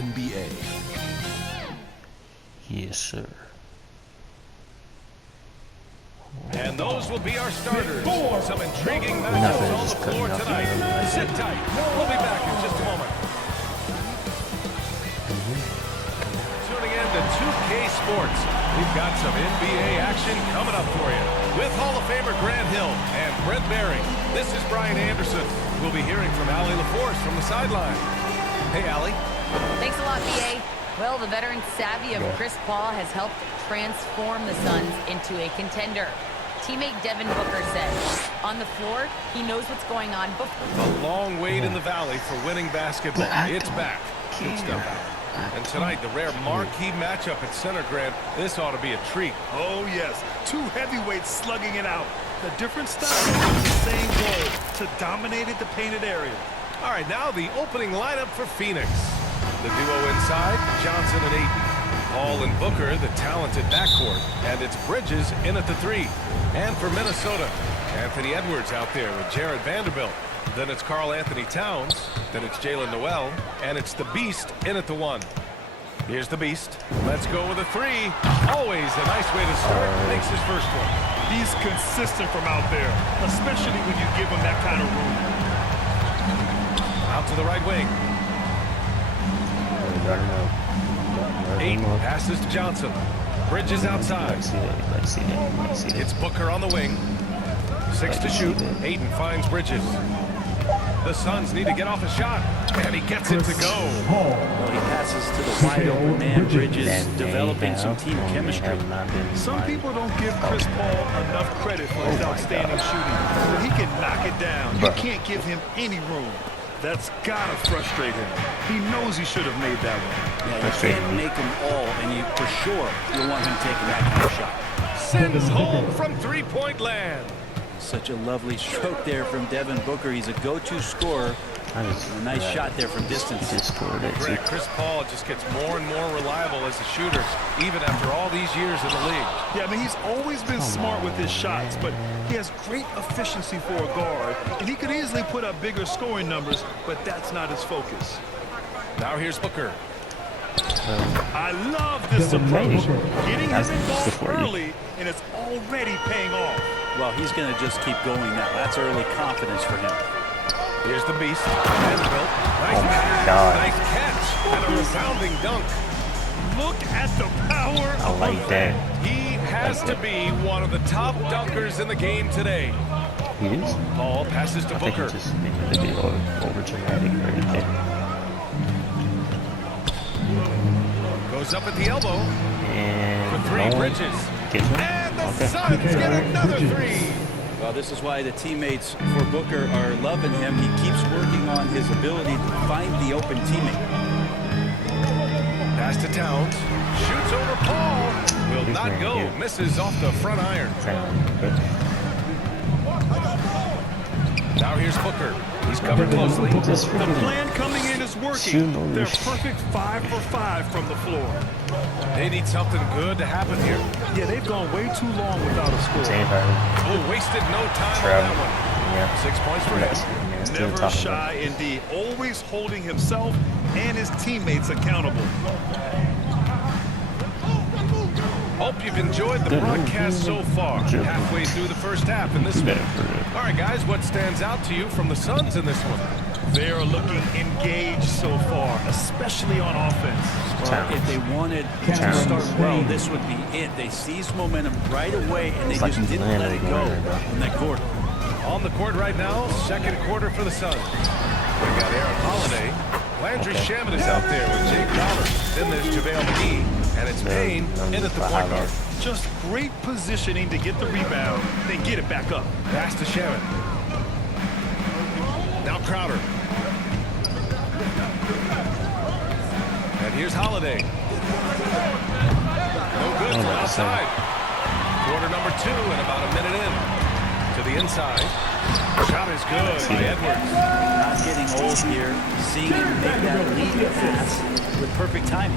NBA. Yes, sir. And those will be our starters. Some intriguing matchups on the floor tonight. Sit tight. We'll be back in just a moment. Tuning in to 2K Sports. We've got some NBA action coming up for you. With Hall of Famer Grant Hill and Brent Barry, this is Brian Anderson. We'll be hearing from Allie LaForce from the sideline. Hey, Allie. Thanks a lot, BA. Well, the veteran savvy of Chris Paul has helped transform the Suns into a contender. Teammate Devin Booker said, on the floor, he knows what's going on. A long wait in the valley for winning basketball. It's back. Good stuff. And tonight, the rare marquee matchup at center, Grant. This ought to be a treat. Oh, yes. Two heavyweights slugging it out. The different styles, the same goal, to dominate the painted area. All right, now the opening lineup for Phoenix. The duo inside, Johnson and Ayton. Paul and Booker, the talented backcourt. And it's Bridges in at the 3. And for Minnesota, Anthony Edwards out there with Jared Vanderbilt. Then it's Karl Anthony Towns. Then it's Jalen Noel. And it's the Beast in at the 1. Here's the Beast. Let's go with a 3. Always a nice way to start. Makes his first one. He's consistent from out there, especially when you give him that kind of room. Out to the right wing. Ayton passes to Johnson. Bridges outside. It's Booker on the wing. 6 to shoot. Ayton finds Bridges. The Suns need to get off a shot, and he gets it to go. Well, he passes to the wide open man, Bridges, developing some team chemistry. Some people don't give Chris Paul enough credit for his outstanding shooting, but he can knock it down. You can't give him any room. That's gotta frustrate him. He knows he should have made that one. Yeah, you can't make them all, and you for sure you'll want him taking that kind of shot. Sends home from three-point land. Such a lovely stroke there from Devin Booker. He's a go-to scorer. A nice shot there from distance. Greg, Chris Paul just gets more and more reliable as a shooter, even after all these years in the league. Yeah, I mean, he's always been smart with his shots, but he has great efficiency for a guard, and he could easily put up bigger scoring numbers, but that's not his focus. Now here's Booker. I love this approach. Getting him involved early, and it's already paying off. Well, he's going to just keep going now. That's early confidence for him. Here's the Beast. Vanderbilt. Nice catch. And a resounding dunk. Look at the power of that. He has to be one of the top dunkers in the game today. He is? Paul passes to Booker. I think just making the video over dramatic or anything. Goes up at the elbow. And for 3, Bridges. And the Suns get another 3. Well, this is why the teammates for Booker are loving him. He keeps working on his ability to find the open teammate. Pass to Towns. Shoots over Paul. Will not go. Misses off the front iron. Now here's Booker. He's covered closely. The plan coming in is working. They're perfect 5 for 5 from the floor. They need something good to happen here. Yeah, they've gone way too long without a score. Oh, wasted no time on that one. Yeah. 6 points for him. Never shy indeed. Always holding himself and his teammates accountable. Hope you've enjoyed the broadcast so far. Halfway through the first half in this one. All right, guys, what stands out to you from the Suns in this one? They're looking engaged so far, especially on offense. Well, if they wanted to start well, this would be it. They seized momentum right away, and they just didn't let it go in that quarter. On the court right now, second quarter for the Suns. We've got Aaron Holiday. Landry Shamet is out there with Jake Crowder. Then there's JaVale McGee. And it's Payne in at the point guard. Just great positioning to get the rebound, then get it back up. Pass to Shamet. Now Crowder. And here's Holiday. No good from outside. Quarter number 2 and about a minute in. To the inside. Shot is good by Edwards. Not getting old here. Seeing him make that lead pass with perfect timing.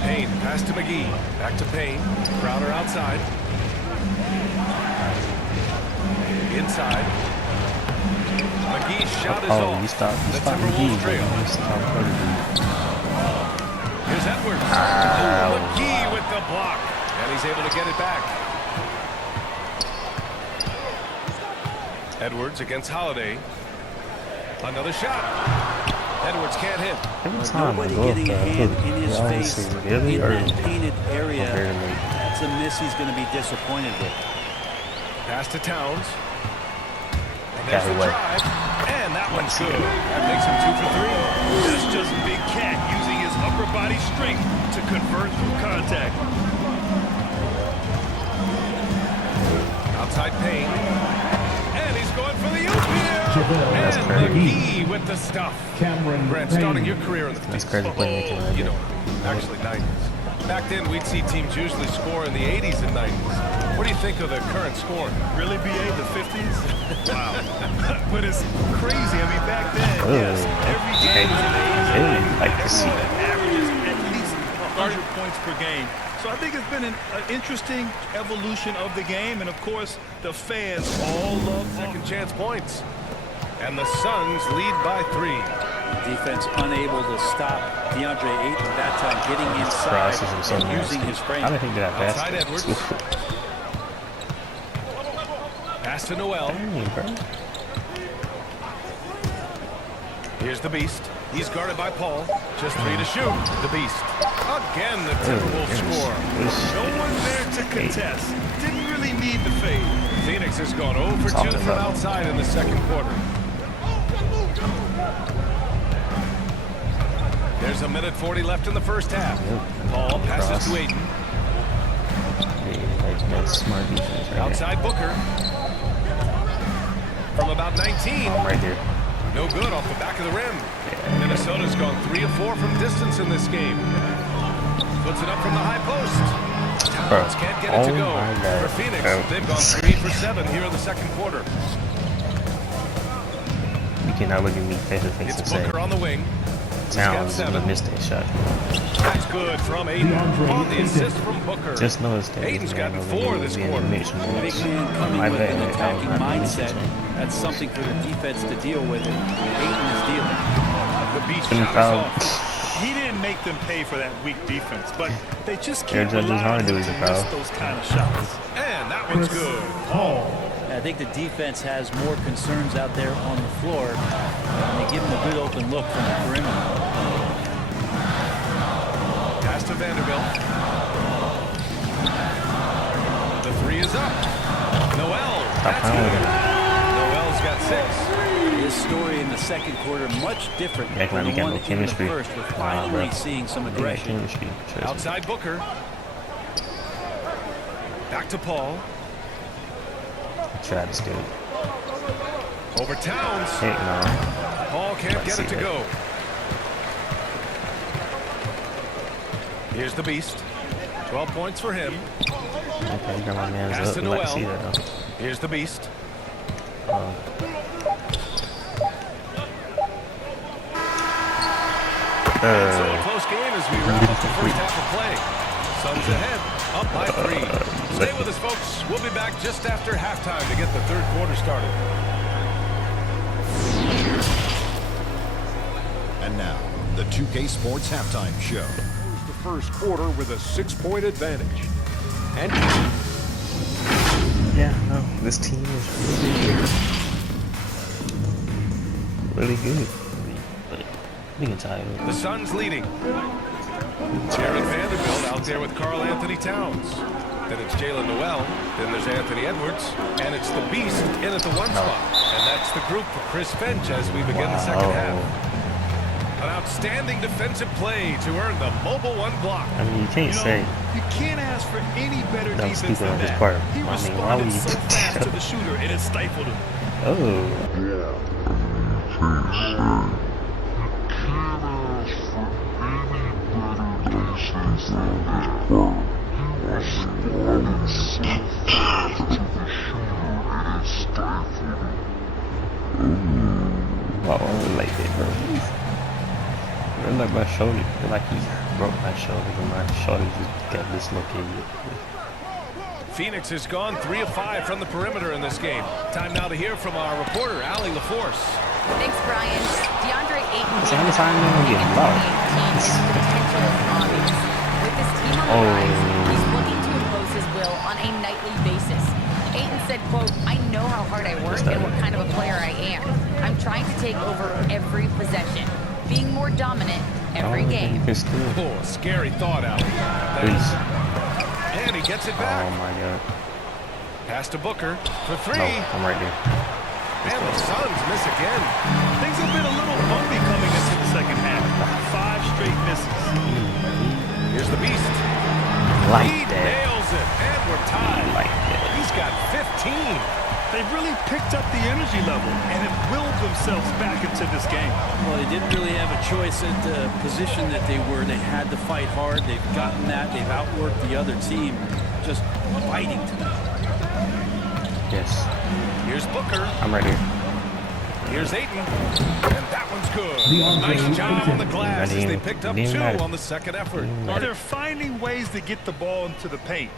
Payne, pass to McGee. Back to Payne. Crowder outside. Inside. McGee shot is Oh, off. you stopped The McGee, Timberwolves but trail. you stopped Carter. Here's Edwards. Ow. McGee with the block. And he's able to get it back. Edwards against Holiday. Another shot. Edwards can't hit. Every time I Nobody go up getting a there, hand in his you always face see in really early. that painted area. Barely. That's a miss he's going to be disappointed with. Pass to Towns. And Got there's the away. drive. And that one's good. That makes him 2 for 3. That's just Big Cat using his upper body strength to convert through contact. Outside Payne. And he's going for the oop here. That's And crazy. McGee with the stuff. Brent, starting your career in the That's 50s. crazy playmaking right You there. know, actually 90s. Back then, we'd see teams usually score in the 80s and 90s. What do you think of the current scoring? Really, BA, the 50s? Wow. But it's crazy. I mean, back then, yes, every game was in the 80s and 90s. Like to see Everyone that. averages at least 100 points per game. So I think it's been an interesting evolution of the game. And, of course, the fans all love Second chance points. And the Suns lead by 3. Defense unable to stop DeAndre Ayton at that time, getting inside Crosses and so and nasty. using his frame. I don't think that Outside basket. Edwards. Pass to Noel. Dang, bro. Here's the Beast. He's guarded by Paul. Just 3 to shoot. The Beast. Again, the Timberwolves score. no one there to contest. Didn't really need the fade. Phoenix has gone 0 for 2 from outside in the second quarter. There's a minute 40 left in the first half. Paul passes to Ayton. Like, that's smart defense right Outside Booker. From about 19. there. Right there. No good off the back of the rim. Minnesota's gone 3 of 4 from distance in this game. Puts it up from the high post. Towns can't get it to Oh go. my God. For Phoenix, Bro. they've gone 3 for 7 here in the second quarter. You cannot look at me face to face and It's say Booker on the wing. Towns is gonna 7. miss that shot. That's good from Ayton. On the assist from Booker. Just noticed that. Ayton's gotten 4 4 this quarter. Big man coming My with bad, an man. attacking I'm not mindset. That's something for the defense to deal with, and Ayton is dealing. The Beast Couldn't shot is foul. off. He didn't make them pay for that weak defense, but they just Their can't judges rely hard on to him do to is a miss foul. those kind of shots. And that one's good. I think the defense has more concerns out there on the floor, and they give him a good open look from the perimeter. Pass to Vanderbilt. The 3 is up. Noel. That's good. Noel's got 6. This story in the second quarter much different Act than like we the got one no in the chemistry. first. We're Nah, finally bro. seeing some They got aggression. chemistry. Trust me. Outside Booker. Back to Paul. Try to steal it. Over Towns. Heck no. Paul can't get it to that. go. Here's the Beast. 12 points for him. Okay, you got my man's Pass up. to We like to Noel. see that though. Here's the Beast. So a close game as we wrap up the first half of play. Suns ahead, up by 3. Stay with us, folks. We'll be back just after halftime to get the third quarter started. And now, the 2K Sports Halftime Show. The first quarter with a 6-point advantage. And Yeah, no, this team is really good. But we can tie it The up. Suns leading. Jared Vanderbilt out there with Karl Anthony Towns. Then it's Jalen Noel. Then there's Anthony Edwards. And it's the Beast in at the 1 spot. And that's the group for Chris Finch as we begin the second half. An outstanding defensive play to earn the mobile 1 block. I mean, you can't say You can't ask for any better that defense was stupid than on his that. part. He I mean, why responded would you so do fast that? to the shooter, and it stifled him. Oh. Wow, I really like that, bro. I really like my shoulder. I feel like he broke my shoulder, and my shoulder just got dislocated. Phoenix has gone 3 of 5 from the perimeter in this game. Time now to hear from our reporter, Allie LaForce. Thanks, Brian. DeAndre Ayton Same time I'm getting low. his potential is obvious. With this team on the rise, he's looking to impose his will on a nightly basis. Ayton said, quote, "I know how hard I work and what kind of a player I am. I'm trying to take over every possession, being more dominant every game." Oh, scary thought, Allie. And he gets it back. Oh my God. Pass to Booker for 3. No, I'm right there. And the Suns miss again. Things have been a little bumpy coming into the second half. 5 straight misses. Here's the Beast. He nails it, and we're tied. He's got 15. They've really picked up the energy level and have willed themselves back into this game. Well, they didn't really have a choice at the position that they were. They had to fight hard. They've gotten that. They've outworked the other team, just fighting to them. Yes. Here's Booker. I'm right here. Here's Ayton. And that one's good. Nice job on the glass as they picked up 2 on the second effort. They're finding ways to get the ball into the paint.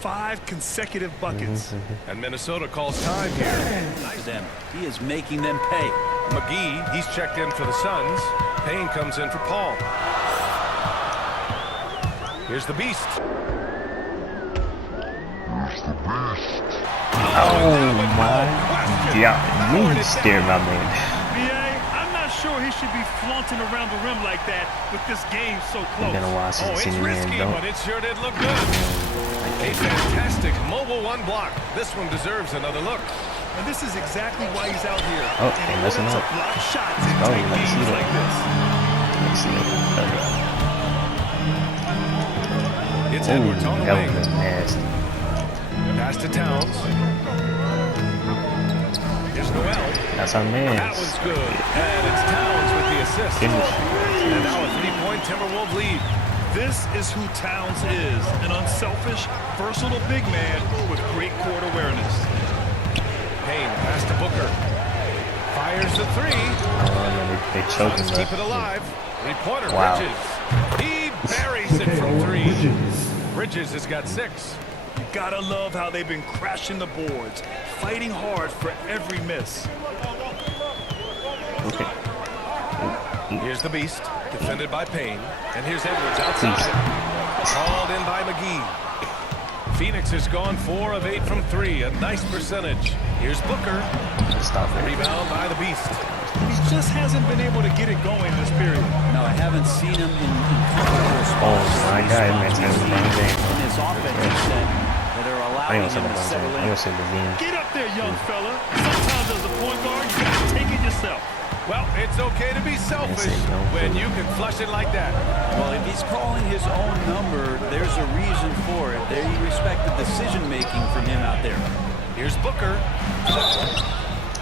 5 consecutive buckets. And Minnesota calls time here. Nice them. He is making them pay. McGee, he's checked in for the Suns. Payne comes in for Paul. Here's the Beast. Oh my God. You scared my man. I'm not sure he should be flaunting around the rim like that with this game so close. Been a while since It's risky, but it sure did look good. A fantastic mobile 1 block. This one deserves another look. And this is exactly why he's out here. Oh, in and order listen to up. block shots and Oh, take let's see games that. like this. Let's see it. It's Edwards on the that wing. was nasty. Pass to Towns. Here's Noel. That's our man. That was good. And it's Towns with the assist. And now a 3-point Timberwolves lead. This is who Towns is, an unselfish, versatile big man with great court awareness. Payne, pass to Booker. Fires the 3. They choking Suns keep it alive. 3-pointer, Wow. Bridges. He buries it from 3. Bridges has got 6. You gotta love how they've been crashing the boards, fighting hard for every miss. Okay. Here's the Beast, defended by Payne. And here's Edwards outside. Called in by McGee. Phoenix has gone 4 of 8 from 3, a nice percentage. Here's Booker. Stop it. Rebound by the Beast. He just hasn't been able to get it going this period. No, I haven't seen him in comfortable spots. Oh my God, man, He's that's in his offensive set that are allowing him to settle in. Get up there, young fella. Sometimes as a point guard, you gotta take it yourself. Well, it's okay to be selfish when you can flush it like that. Well, if he's calling his own number, there's a reason for it. They respect the decision-making from him out there. Here's Booker.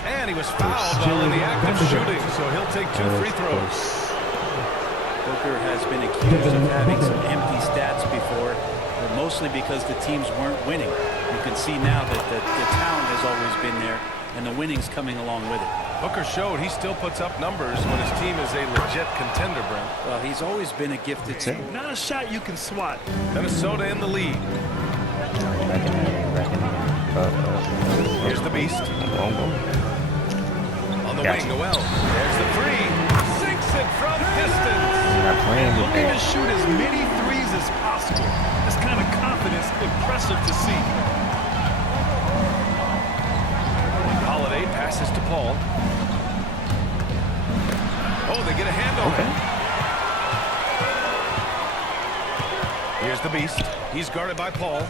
And he was fouled while in the act of shooting, so he'll take 2 free throws. Booker has been accused of having some empty stats before, but mostly because the teams weren't winning. You can see now that the talent has always been there, and the winning's coming along with it. Booker showed he still puts up numbers when his team is a legit contender, Brent. Well, he's always been a gifted team. Not a shot you can swat. Minnesota in the lead. Here's the Beast. On the wing, Noel. There's the 3. Sinks it from distance. Looking to shoot as many threes as possible. This kind of confidence, impressive to see. Holiday passes to Paul. Oh, they get a hand on it. Here's the Beast. He's guarded by Paul.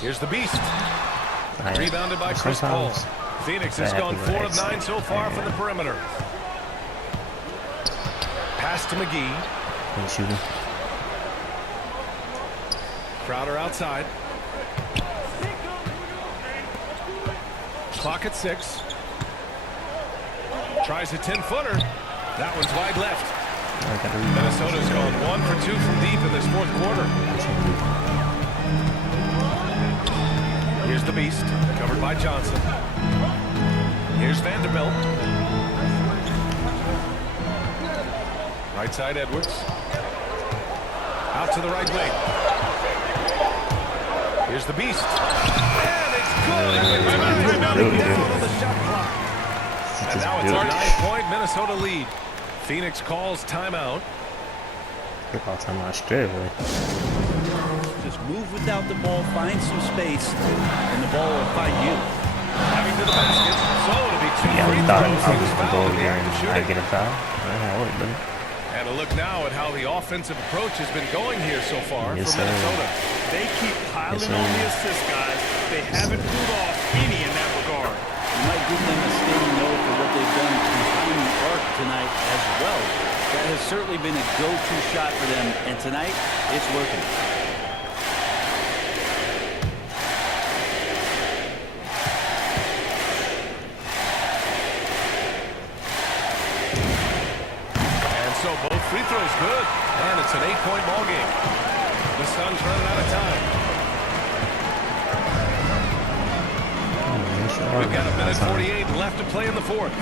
Here's the Beast. Rebounded by Chris Paul. Phoenix has gone 4 of 9 so far from the perimeter. Pass to McGee. Shooting. Crowder outside. Clock at 6. Tries a 10-footer. That one's wide left. Minnesota's gone 1 for 2 from deep in this 4th quarter. Here's the Beast, covered by Johnson. Here's Vanderbilt. Right side Edwards. Out to the right wing. Here's the beast. And it's good. Down on the shot clock. And now it's a 9-point Minnesota lead. Phoenix calls timeout. Just move without the ball, find some space, and the ball will find you. Having to the basket. So to be 2 Yeah, free I thought throws. I He was was going to go fouled in over the there act of and I shooting. get a foul. I would, but And a look now at how the offensive approach has been going here so far Yes, for sir. Minnesota. They keep piling Yes, sir. on the assists, guys. They haven't pulled off any in that regard. You might give them a standing note for what they've done behind the arc tonight as well. That has certainly been a go-to shot for them, and tonight it's working. And so both free throws good. And it's an 8-point ball game. The Suns running out of time. We've got a minute 48 left to play in the fourth.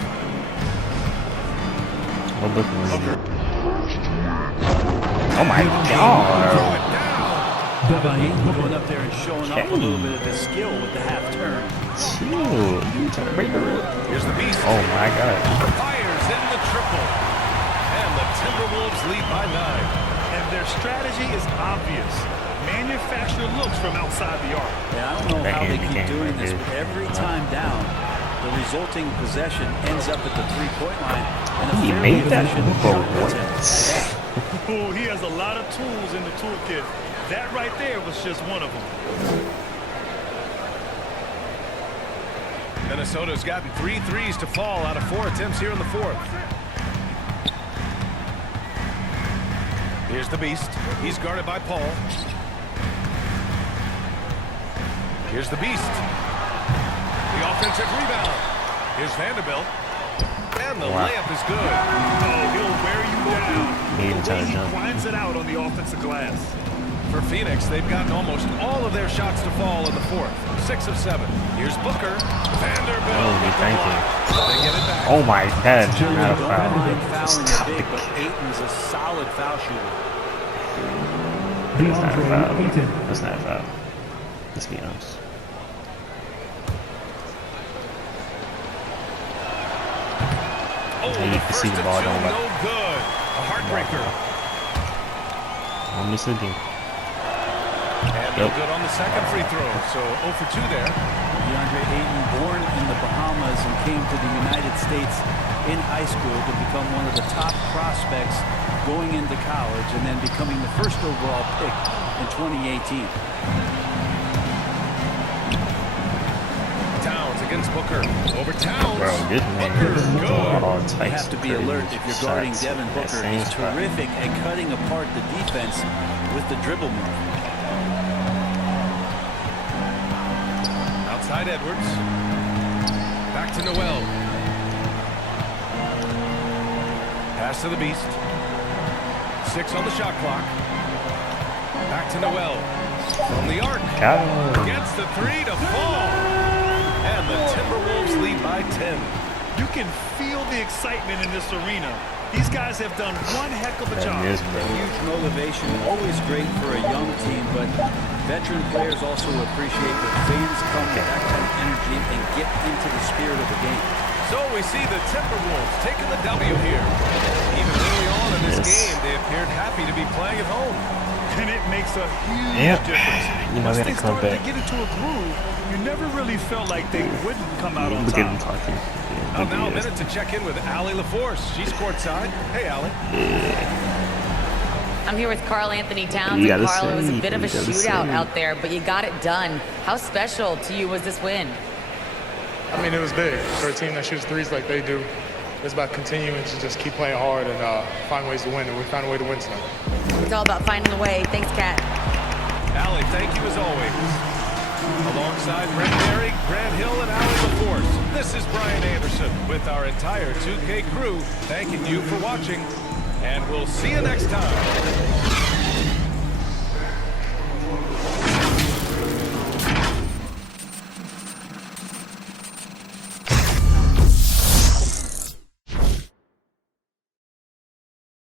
Oh my god. Going up there and showing off a little bit of his skill with the half turn. Shoot. Here's the beast. Oh my god. Fires in the triple. And the Timberwolves lead by 9. And their strategy is obvious. Manufacture looks from outside the arc. Yeah, I don't know how they keep doing this, but every time down, the resulting possession ends up at the three-point line. And He made that efficient what? Ooh, he has a lot of tools in the toolkit. That right there was just one of them. Minnesota's gotten 3 threes to fall out of 4 attempts here in the fourth. Here's the beast. He's guarded by Paul. Here's the beast. The offensive rebound. Here's Vanderbilt. And the layup is good. Oh, he'll wear you down. He The way he grinds it out on the offensive glass. For Phoenix, they've gotten almost all of their shots to fall in the fourth. 6 of 7. Here's Booker. Vanderbilt. Oh, thank you. They get it back. Oh my god. Not a Don't mind foul. fouling Stop the it. big, but Ayton's a solid foul shooter. That's not a foul. That's not a foul. Let's be honest. Oh, You can see the ball first don't and 2, let- no good. A heartbreaker. I'll miss it again. And no good on the second free throw. So 0 for 2 there. DeAndre Ayton, born in the Bahamas and came to the United States in high school to become one of the top prospects going into college and then becoming the first overall pick in 2018. Towns against Booker. Over Towns. Bro, this man Booker's is good. all You types have to of be alert crazy if you're guarding shots Devin in that Booker. same He's spot. terrific at cutting apart the defense with the dribble move. Outside Edwards. Back to Noel. Pass to the beast. 6 on the shot clock. Back to Noel. From the arc. Got him. Gets the 3 to fall. And the Timberwolves lead by 10. You can feel the excitement in this arena. These guys have done one heck of a job. That is, bro. Huge motivation, always great for a young team, but veteran players also appreciate that fans come with that kind of energy and get into the spirit of the game. So we see the Timberwolves taking the W here. Even early on in this game, they appeared happy to be playing at home. And it makes a huge difference. You know, Once they they gotta come started back. to get into a groove, you never really felt like they wouldn't come out on Look at him top. talking. Now a minute to check in with Allie LaForce. She's courtside. Hey, Allie. I'm here with Karl Anthony Towns. You And gotta Karl, it was a say, bit of a you gotta shootout say. out there, but you got it done. How special to you was this win? I mean, it was big for a team that shoots threes like they do. It's about continuing to just keep playing hard and find ways to win, and we found a way to win tonight. It's all about finding a way. Thanks, Kat. Allie, thank you as always. Alongside Brent Berry, Grant Hill, and Allie LaForce, this is Brian Anderson with our entire 2K crew thanking you for watching, and we'll see you next time.